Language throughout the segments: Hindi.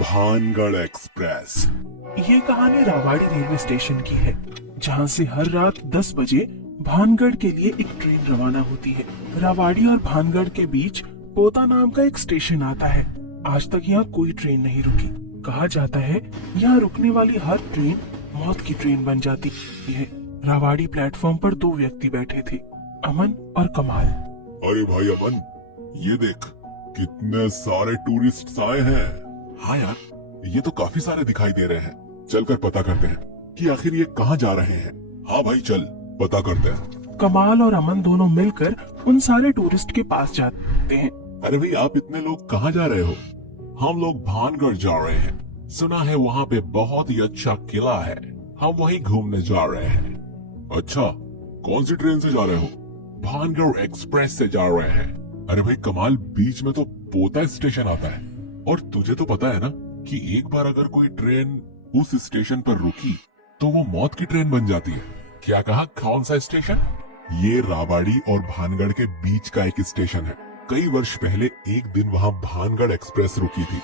भानगढ़ एक्सप्रेस। ये कहानी रावाड़ी रेलवे स्टेशन की है, जहाँ से हर रात 10 बजे भानगढ़ के लिए एक ट्रेन रवाना होती है। रावाड़ी और भानगढ़ के बीच पोता नाम का एक स्टेशन आता है। आज तक यहाँ कोई ट्रेन नहीं रुकी। कहा जाता है यहाँ रुकने वाली हर ट्रेन मौत की ट्रेन बन जाती है। रावाड़ी प्लेटफॉर्म पर 2 व्यक्ति बैठे थे, अमन और कमाल। अरे भाई अमन, ये देख कितने सारे टूरिस्ट आए हैं। हाँ यार, ये तो काफी सारे दिखाई दे रहे हैं। चलकर पता करते हैं कि आखिर ये कहाँ जा रहे हैं। हाँ भाई चल पता करते हैं। कमाल और अमन दोनों मिलकर उन सारे टूरिस्ट के पास जाते हैं। अरे भाई आप इतने लोग कहाँ जा रहे हो? हम लोग भानगढ़ जा रहे हैं। सुना है वहाँ पे बहुत ही अच्छा किला है, हम वहीं घूमने जा रहे हैं। अच्छा, कौन सी ट्रेन से जा रहे हो? भानगढ़ एक्सप्रेस से जा रहे हैं। अरे भाई कमाल, बीच में तो पोता स्टेशन आता है और तुझे तो पता है ना कि एक बार अगर कोई ट्रेन उस स्टेशन पर रुकी तो वो मौत की ट्रेन बन जाती है। क्या कहा, कौन सा स्टेशन? ये रावाड़ी और भानगढ़ के बीच का एक स्टेशन है। कई वर्ष पहले एक दिन वहाँ भानगढ़ एक्सप्रेस रुकी थी।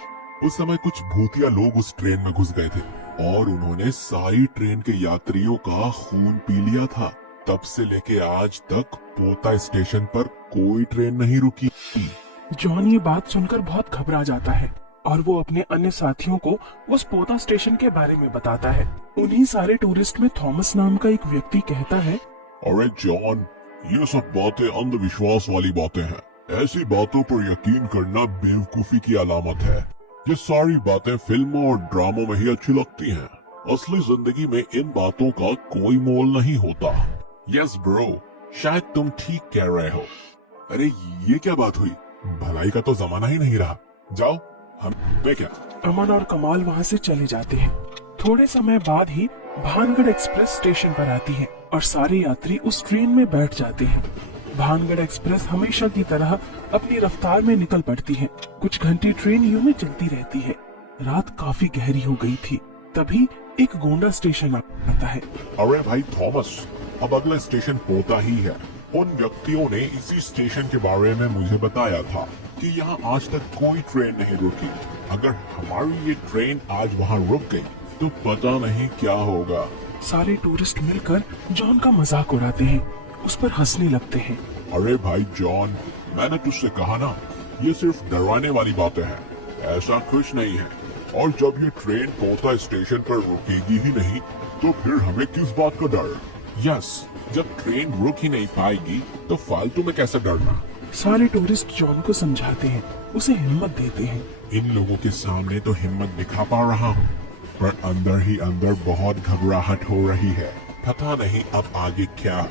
उस समय कुछ भूतिया लोग उस ट्रेन में घुस गए थे और उन्होंने सारी ट्रेन के यात्रियों का खून पी लिया था। तब से लेके आज तक पोता स्टेशन पर कोई ट्रेन नहीं रुकी। जॉन ये बात सुनकर बहुत घबरा जाता है और वो अपने अन्य साथियों को उस पोता स्टेशन के बारे में बताता है। उन्हीं सारे टूरिस्ट में थॉमस नाम का एक व्यक्ति कहता है, अरे जॉन, ये सब बातें अंधविश्वास वाली बातें हैं। ऐसी बातों पर यकीन करना बेवकूफी की अलामत है। ये सारी बातें फिल्मों और ड्रामों में ही अच्छी लगती हैं। असली जिंदगी में इन बातों का कोई मोल नहीं होता। यस ब्रो, शायद तुम ठीक कह रहे हो। अरे ये क्या बात हुई? भलाई का तो जमाना ही नहीं रहा। जाओ, हमें क्या। अमन और कमाल वहाँ से चले जाते हैं। थोड़े समय बाद ही भानगढ़ एक्सप्रेस स्टेशन पर आती है और सारे यात्री उस ट्रेन में बैठ जाते हैं। भानगढ़ एक्सप्रेस हमेशा की तरह अपनी रफ्तार में निकल पड़ती है। कुछ घंटे ट्रेन यूं ही चलती रहती है। रात काफी गहरी हो गई थी। तभी एक गोंडा स्टेशन आता है। अरे भाई थॉमस, अब अगला स्टेशन पोता ही है। उन व्यक्तियों ने इसी स्टेशन के बारे में मुझे बताया था कि यहाँ आज तक कोई ट्रेन नहीं रुकी। अगर हमारी ये ट्रेन आज वहाँ रुक गई तो पता नहीं क्या होगा। सारे टूरिस्ट मिलकर जॉन का मजाक उड़ाते हैं, उस पर हंसने लगते हैं। अरे भाई जॉन, मैंने तुझसे कहा ना, ये सिर्फ डराने वाली बातें हैं, ऐसा कुछ नहीं है। और जब ये ट्रेन पोता स्टेशन पर रुकेगी ही नहीं तो फिर हमें किस बात का डर? यस, जब ट्रेन रुक ही नहीं पाएगी तो फालतू में कैसे डरना। सारे टूरिस्ट जॉन को समझाते हैं, उसे हिम्मत देते हैं। इन लोगों के सामने तो हिम्मत दिखा पा रहा हूँ, पर अंदर ही अंदर बहुत घबराहट हो रही है। पता नहीं अब आगे क्या।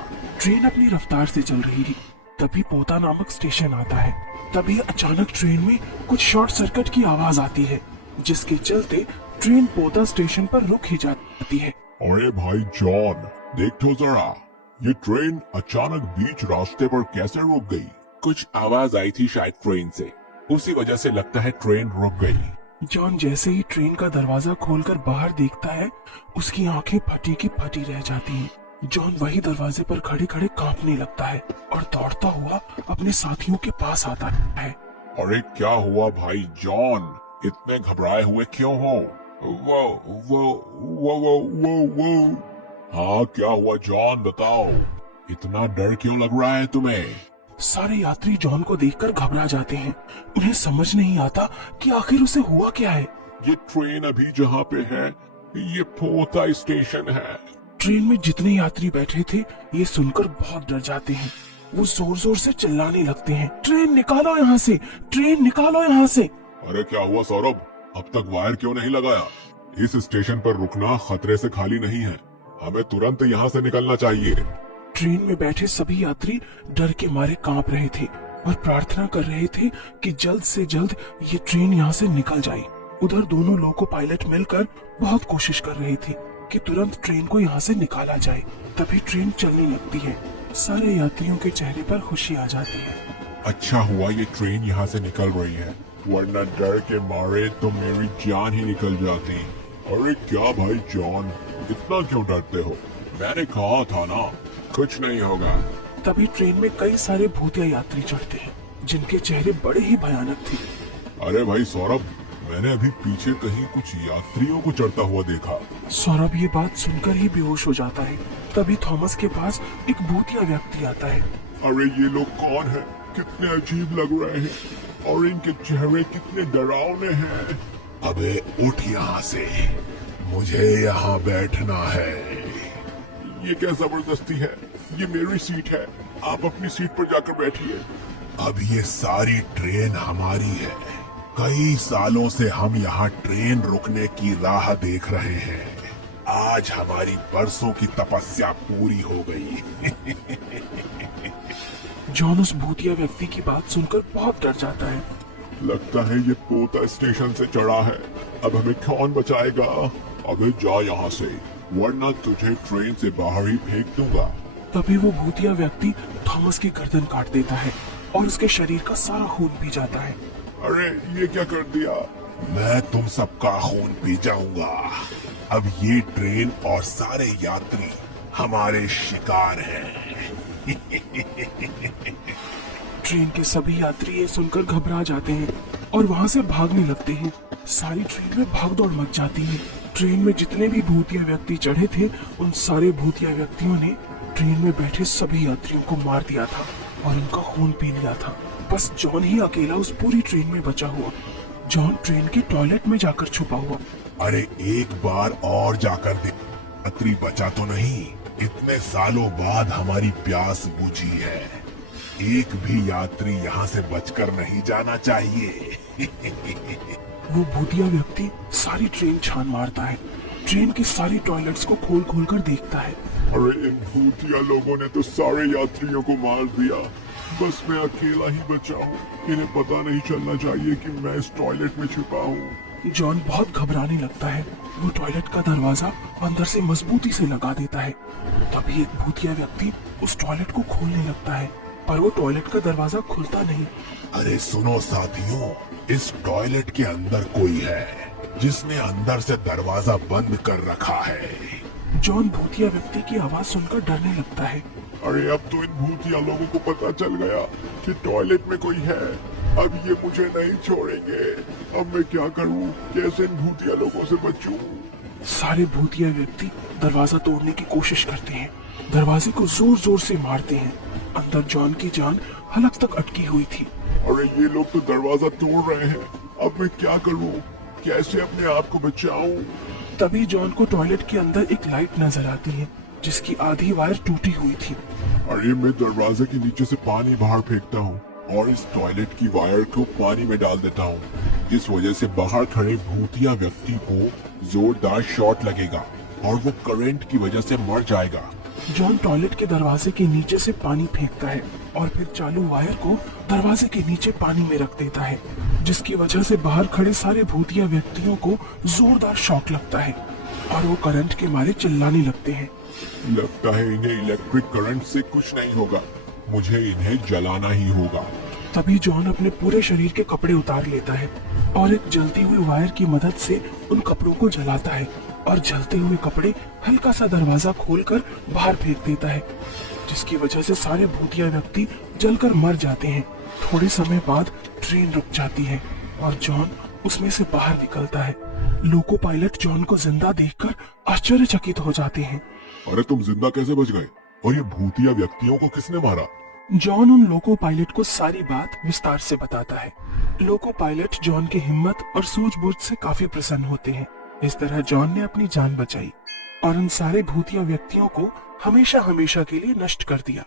ट्रेन अपनी रफ्तार से चल रही थी। तभी पोता नामक स्टेशन आता है। तभी अचानक ट्रेन में कुछ शॉर्ट सर्किट की आवाज आती है, जिसके चलते ट्रेन पोता स्टेशन पर रुक ही जाती है। अरे भाई जॉन, देख तो जरा, ये ट्रेन अचानक बीच रास्ते पर कैसे रुक गई? कुछ आवाज आई थी शायद ट्रेन से, उसी वजह से लगता है ट्रेन रुक गई। जॉन जैसे ही ट्रेन का दरवाजा खोलकर बाहर देखता है, उसकी आंखें फटी की फटी रह जाती हैं। जॉन वही दरवाजे पर खड़े खड़े कांपने लगता है और दौड़ता हुआ अपने साथियों के पास आता है। अरे क्या हुआ भाई जॉन, इतने घबराए हुए क्यों हो? वो वो वो वो वो वो हाँ क्या हुआ जॉन, बताओ, इतना डर क्यों लग रहा है तुम्हें? सारे यात्री जॉन को देखकर घबरा जाते हैं। उन्हें समझ नहीं आता कि आखिर उसे हुआ क्या है। ये ट्रेन अभी जहाँ पे है ये पोता स्टेशन है। ट्रेन में जितने यात्री बैठे थे ये सुनकर बहुत डर जाते हैं। वो जोर जोर से चिल्लाने लगते हैं, ट्रेन निकालो यहाँ से, ट्रेन निकालो यहाँ से। अरे क्या हुआ सौरभ, अब तक वायर क्यों नहीं लगाया? इस स्टेशन पर रुकना खतरे से खाली नहीं है, हमें तुरंत यहाँ से निकलना चाहिए। ट्रेन में बैठे सभी यात्री डर के मारे कांप रहे थे और प्रार्थना कर रहे थे कि जल्द से जल्द ये ट्रेन यहाँ से निकल जाए। उधर दोनों लोको पायलट मिलकर बहुत कोशिश कर रहे थे कि तुरंत ट्रेन को यहाँ से निकाला जाए। तभी ट्रेन चलने लगती है। सारे यात्रियों के चेहरे पर खुशी आ जाती है। अच्छा हुआ ये ट्रेन यहाँ से निकल रही है, वरना डर के मारे तो मेरी जान ही निकल जाती। अरे क्या भाई जॉन, इतना क्यों डरते हो? मैंने कहा था ना, कुछ नहीं होगा। तभी ट्रेन में कई सारे भूतिया यात्री चढ़ते हैं, जिनके चेहरे बड़े ही भयानक थे। अरे भाई सौरभ, मैंने अभी पीछे कहीं कुछ यात्रियों को चढ़ता हुआ देखा। सौरभ ये बात सुनकर ही बेहोश हो जाता है। तभी थॉमस के पास एक भूतिया व्यक्ति आता है। अरे ये लोग कौन है? कितने अजीब लग रहे हैं और इनके चेहरे कितने डरावने हैं। अबे उठ यहाँ से, मुझे यहाँ बैठना है। ये क्या जबरदस्ती है? ये मेरी सीट है, आप अपनी सीट पर जाकर बैठिए। अब ये सारी ट्रेन हमारी है। कई सालों से हम यहाँ ट्रेन रुकने की राह देख रहे हैं। आज हमारी बरसों की तपस्या पूरी हो गई। जॉन उस भूतिया व्यक्ति की बात सुनकर बहुत डर जाता है। लगता है ये पोता स्टेशन से चढ़ा है। अब हमें कौन बचाएगा? अबे जा यहाँ से, वरना तुझे ट्रेन से बाहर ही फेंक दूंगा। तभी वो भूतिया व्यक्ति थॉमस की गर्दन काट देता है और उसके शरीर का सारा खून पी जाता है। अरे ये क्या कर दिया? मैं तुम सबका खून पी जाऊंगा। अब ये ट्रेन और सारे यात्री हमारे शिकार हैं। ट्रेन के सभी यात्री ये सुनकर घबरा जाते हैं और वहाँ से भागने लगते हैं। सारी ट्रेन में भागदौड़ मच जाती है। ट्रेन में जितने भी भूतिया व्यक्ति चढ़े थे, उन सारे भूतिया व्यक्तियों ने ट्रेन में बैठे सभी यात्रियों को मार दिया था और उनका खून पी लिया था। बस जॉन ही अकेला उस पूरी ट्रेन में बचा हुआ। जॉन ट्रेन के टॉयलेट में जाकर छुपा हुआ। अरे एक बार और जाकर देख, यात्री बचा तो नहीं। इतने सालों बाद हमारी प्यास बुझी है। एक भी यात्री यहाँ से बचकर नहीं जाना चाहिए। वो भूतिया व्यक्ति सारी ट्रेन छान मारता है। ट्रेन की सारी टॉयलेट्स को खोल खोल कर देखता है। अरे इन भूतिया लोगों ने तो सारे यात्रियों को मार दिया। बस मैं अकेला ही बचा हूँ। इन्हें पता नहीं चलना चाहिए कि मैं इस टॉयलेट में छुपा हूँ। जॉन बहुत घबराने लगता है। वो टॉयलेट का दरवाजा अंदर से मजबूती से लगा देता है। तभी एक भूतिया व्यक्ति उस टॉयलेट को खोलने लगता है, पर वो टॉयलेट का दरवाजा खुलता नहीं। अरे सुनो साथियों, इस टॉयलेट के अंदर कोई है जिसने अंदर से दरवाजा बंद कर रखा है। जॉन भूतिया व्यक्ति की आवाज सुनकर डरने लगता है। अरे अब तो इन भूतिया लोगों को पता चल गया कि टॉयलेट में कोई है। अब ये मुझे नहीं छोड़ेंगे। अब मैं क्या करूं? कैसे इन भूतिया लोगों से बचूं? सारे भूतिया व्यक्ति दरवाजा तोड़ने की कोशिश करते हैं। दरवाजे को जोर जोर से मारते हैं। अंदर जॉन की जान हलक तक अटकी हुई थी। अरे ये लोग तो दरवाजा तोड़ रहे हैं। अब मैं क्या करूं? कैसे अपने आप को बचाऊं? तभी जॉन को टॉयलेट के अंदर एक लाइट नजर आती है जिसकी आधी वायर टूटी हुई थी। अरे मैं दरवाजे के नीचे से पानी बाहर फेंकता हूँ और इस टॉयलेट की वायर को पानी में डाल देता हूँ। इस वजह से बाहर खड़े भूतिया व्यक्ति को जोरदार शॉट लगेगा और वो करंट की वजह से मर जाएगा। जॉन टॉयलेट के दरवाजे के नीचे से पानी फेंकता है और फिर चालू वायर को दरवाजे के नीचे पानी में रख देता है, जिसकी वजह से बाहर खड़े सारे भूतिया व्यक्तियों को जोरदार शॉक लगता है और वो करंट के मारे चिल्लाने लगते हैं। लगता है इन्हें इलेक्ट्रिक करंट से कुछ नहीं होगा। मुझे इन्हें जलाना ही होगा। तभी जॉन अपने पूरे शरीर के कपड़े उतार लेता है और एक जलती हुई वायर की मदद से उन कपड़ों को जलाता है और जलते हुए कपड़े हल्का सा दरवाजा खोलकर बाहर फेंक देता है, जिसकी वजह से सारे भूतिया व्यक्ति जलकर मर जाते हैं। थोड़े समय बाद ट्रेन रुक जाती है और जॉन उसमें से बाहर निकलता है। लोको पायलट जॉन को जिंदा देखकर आश्चर्यचकित हो जाते हैं। अरे तुम जिंदा कैसे बच गए? और ये भूतिया व्यक्तियों को किसने मारा? जॉन उन लोको पायलट को सारी बात विस्तार से बताता है। लोको पायलट जॉन की हिम्मत और सूझबूझ से काफी प्रसन्न होते हैं। इस तरह जॉन ने अपनी जान बचाई और उन सारे भूतिया व्यक्तियों को हमेशा हमेशा के लिए नष्ट कर दिया।